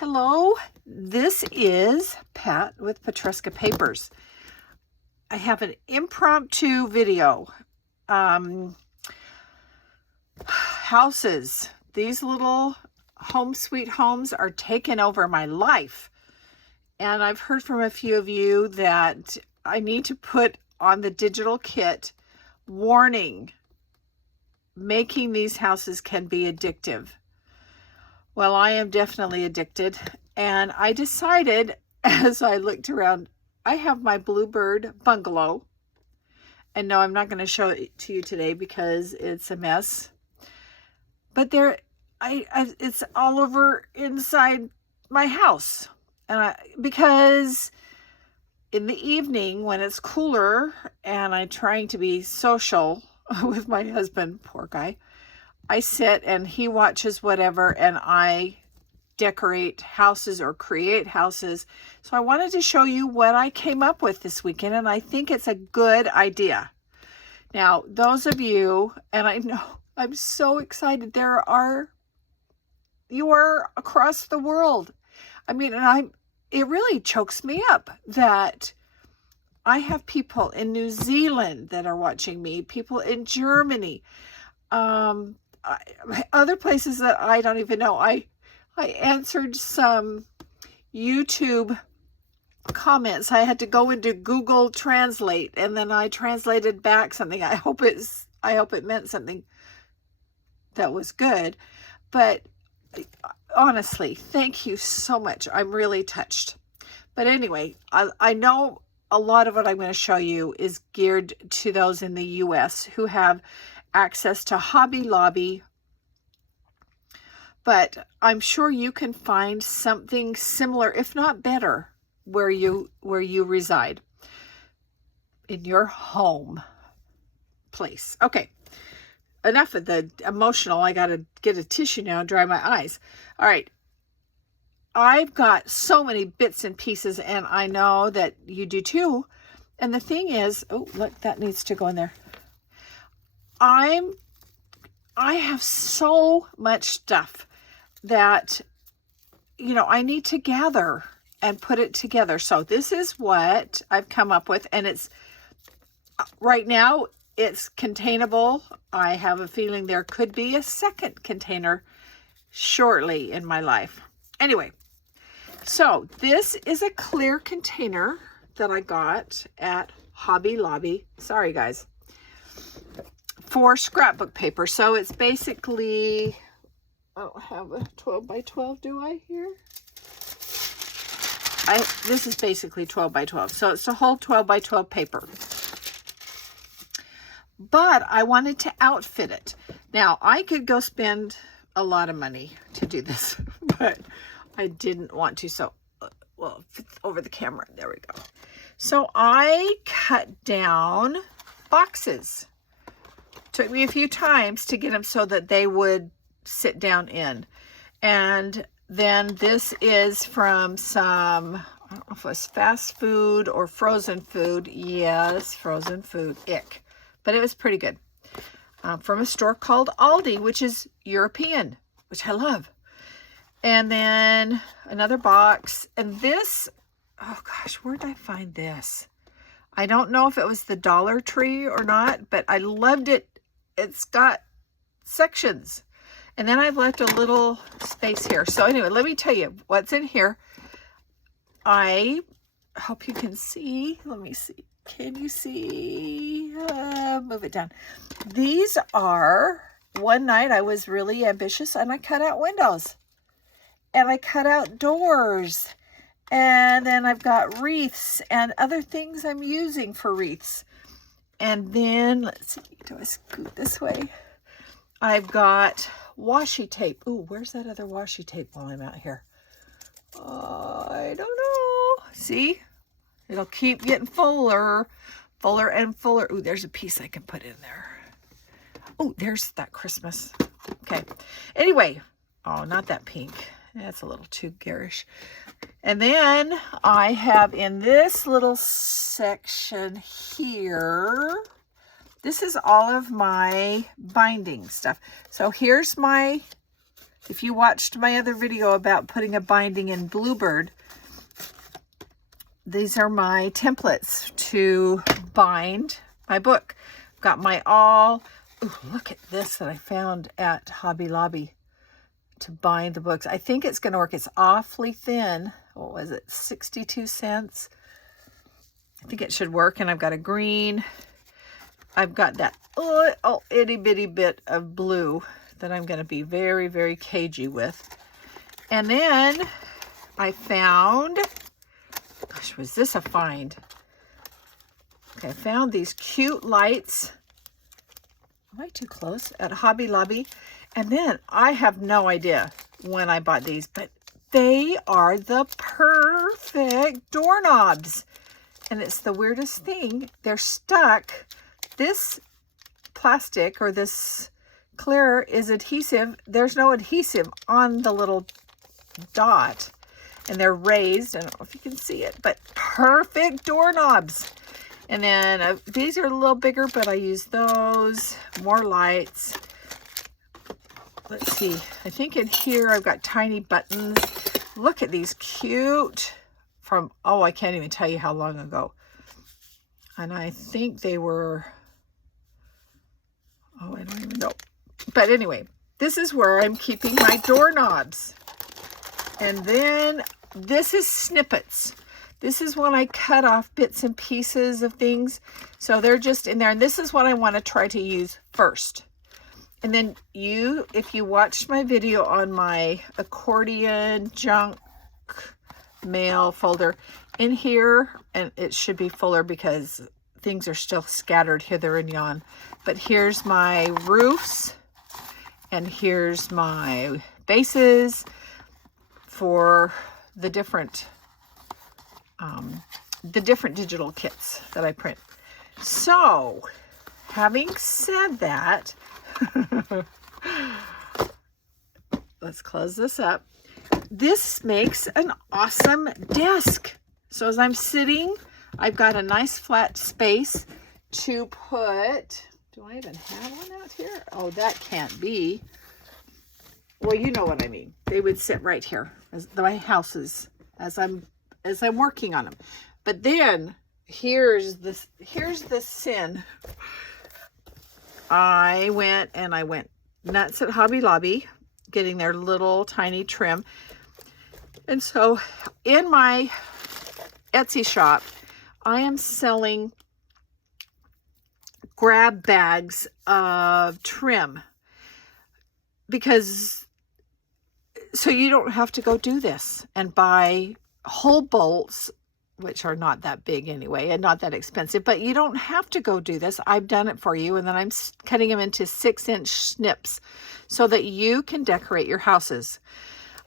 Hello, this is Pat with Petruska Papers. I have an impromptu video. Houses. These little home sweet homes are taking over my life. And I've heard from a few of you that I need to put on the digital kit warning, making these houses can be addictive. Well, I am definitely addicted, and I decided as I looked around, I have my Bluebird bungalow, and no, I'm not going to show it to you today because it's a mess, but it's all over inside my house, and because in the evening when it's cooler and I'm trying to be social with my husband, poor guy, I sit and he watches whatever and I decorate houses or create houses. So I wanted to show you what I came up with this weekend, and I think it's a good idea. Now, those of you, and I know I'm so excited, you are across the world. I mean, it really chokes me up that I have people in New Zealand that are watching me, people in Germany, other places that I don't even know. I answered some YouTube comments. I had to go into Google Translate, and then I translated back something. I hope it meant something that was good. But honestly, thank you so much. I'm really touched. But anyway, I know a lot of what I'm going to show you is geared to those in the US who have access to Hobby Lobby, but I'm sure you can find something similar, if not better, where you reside in your home place. Okay, enough of the emotional. I gotta get a tissue now and dry my eyes. All right, I've got so many bits and pieces, and I know that you do too. And the thing is, oh look, that needs to go in there. I have so much stuff that, I need to gather and put it together. So this is what I've come up with, and it's right now it's containable. I have a feeling there could be a second container shortly in my life. Anyway, so this is a clear container that I got at Hobby Lobby. Sorry, guys. For scrapbook paper. So it's basically, I don't have a 12 by 12, do I here? This is basically 12 by 12. So it's a whole 12 by 12 paper. But I wanted to outfit it. Now, I could go spend a lot of money to do this, but I didn't want to. So, well, over the camera, there we go. So I cut down boxes. Took me a few times to get them so that they would sit down in. And then this is from some, I don't know if it was fast food or frozen food. Yes, frozen food. Ick. But it was pretty good. From a store called Aldi, which is European, which I love. And then another box. And this, oh gosh, where did I find this? I don't know if it was the Dollar Tree or not, but I loved it. It's got sections, and then I've left a little space here. So anyway, let me tell you what's in here. I hope you can see. Let me see. Can you see? Move it down. These are, one night I was really ambitious and I cut out windows and I cut out doors, and then I've got wreaths and other things I'm using for wreaths. And then, let's see, do I scoot this way? I've got washi tape. Ooh, where's that other washi tape while I'm out here? I don't know. See? It'll keep getting fuller and fuller. Ooh, there's a piece I can put in there. Ooh, there's that Christmas. Okay. Anyway, oh, not that pink. That's a little too garish. And then I have in this little section here, this is all of my binding stuff. So here's my If you watched my other video about putting a binding in Bluebird, these are my templates to bind my book. Got my ooh, look at this that I found at Hobby Lobby to bind the books. I think it's going to work. It's awfully thin. What was it? 62 cents. I think it should work. And I've got a green. I've got that little itty bitty bit of blue that I'm going to be very, very cagey with. And then I found, gosh, was this a find? Okay, I found these cute lights. Am I too close? At Hobby Lobby. And then I have no idea when I bought these, but they are the perfect doorknobs. And it's the weirdest thing. They're stuck. This plastic or this clear is adhesive. There's no adhesive on the little dot. And they're raised. I don't know if you can see it, but perfect doorknobs. And then these are a little bigger, but I use those. More lights. Let's see. I think in here I've got tiny buttons. Look at these cute from, oh, I can't even tell you how long ago. And I think they were, oh, I don't even know. But anyway, this is where I'm keeping my doorknobs. And then this is snippets. This is when I cut off bits and pieces of things. So they're just in there. And this is what I want to try to use first. And then if you watched my video on my accordion junk mail folder, in here, and it should be fuller because things are still scattered hither and yon. But here's my roofs. And here's my bases for the different digital kits that I print. So, having said that, let's close this up. This makes an awesome desk. So as I'm sitting, I've got a nice flat space to put, do I even have one out here? Oh, that can't be. Well, you know what I mean. They would sit right here as my houses as I'm working on them. But then here's the sin. I went nuts at Hobby Lobby getting their little tiny trim. And so in my Etsy shop, I am selling grab bags of trim because so you don't have to go do this and buy whole bolts, which are not that big anyway and not that expensive, but you don't have to go do this. I've done it for you, and then I'm cutting them into 6-inch snips so that you can decorate your houses.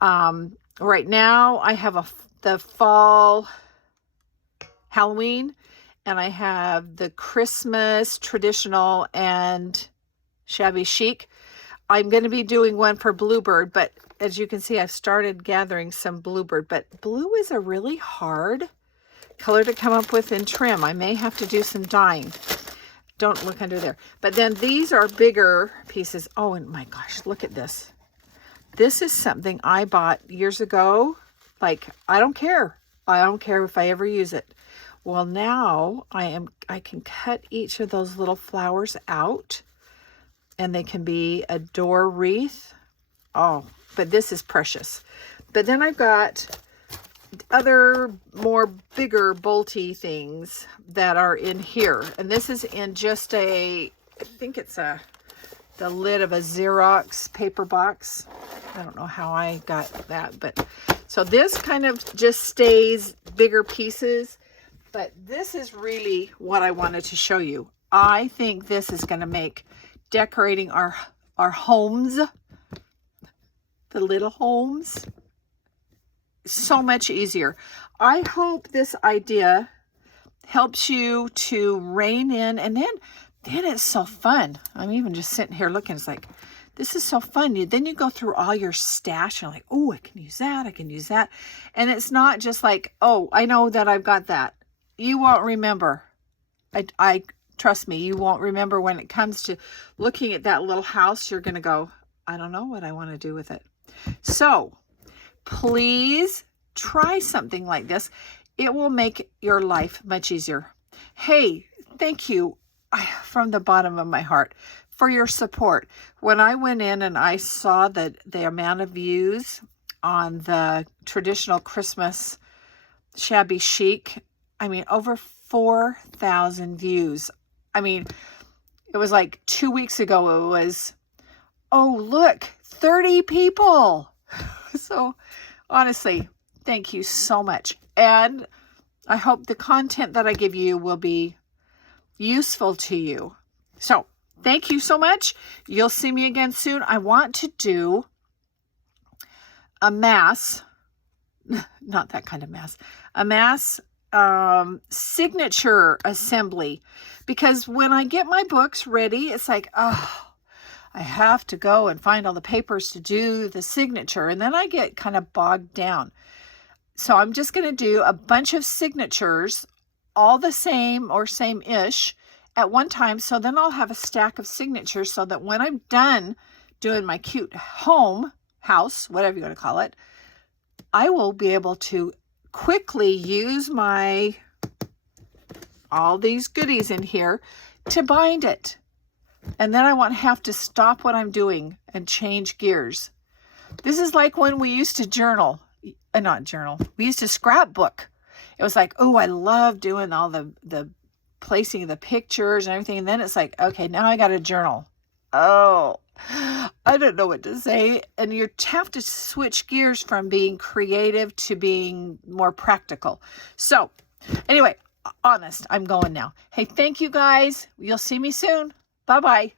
Right now I have the fall Halloween, and I have the Christmas traditional and shabby chic. I'm going to be doing one for Bluebird, but as you can see, I've started gathering some Bluebird, but blue is a really hard color to come up with in trim. I may have to do some dyeing. Don't look under there. But then these are bigger pieces. Oh, and my gosh, look at this. This is something I bought years ago. Like, I don't care. I don't care if I ever use it. Well, now I can cut each of those little flowers out, and they can be a door wreath. Oh, but this is precious. But then I've got other more bigger bolty things that are in here. And this is in just I think it's the lid of a Xerox paper box. I don't know how I got that, but so this kind of just stays bigger pieces. But this is really what I wanted to show you. I think this is going to make decorating our homes, the little homes, so much easier. I hope this idea helps you to rein in, and then it's so fun. I'm even just sitting here looking. It's like, this is so fun. Then you go through all your stash and like, oh, I can use that. I can use that. And it's not just like, oh, I know that I've got that. You won't remember. I trust me, you won't remember when it comes to looking at that little house. You're going to go, I don't know what I want to do with it. So please try something like this. It will make your life much easier. Hey, thank you from the bottom of my heart for your support. When I went in and I saw the amount of views on the traditional Christmas shabby chic, I mean, over 4,000 views. I mean, it was like 2 weeks ago, it was, oh, look, 30 people. So honestly, thank you so much. And I hope the content that I give you will be useful to you. So thank you so much. You'll see me again soon. I want to do a mass, not that kind of mass, a mass signature assembly, because when I get my books ready, it's like, oh, I have to go and find all the papers to do the signature, and then I get kind of bogged down. So I'm just going to do a bunch of signatures, all the same or same-ish at one time. So then I'll have a stack of signatures so that when I'm done doing my cute house, whatever you want to call it, I will be able to quickly use all these goodies in here to bind it. And then I won't have to stop what I'm doing and change gears. This is like when we used to we used to scrapbook. It was like, oh, I love doing all the placing of the pictures and everything. And then it's like, okay, now I got a journal. Oh, I don't know what to say. And you have to switch gears from being creative to being more practical. So anyway, honest, I'm going now. Hey, thank you guys. You'll see me soon. Bye-bye.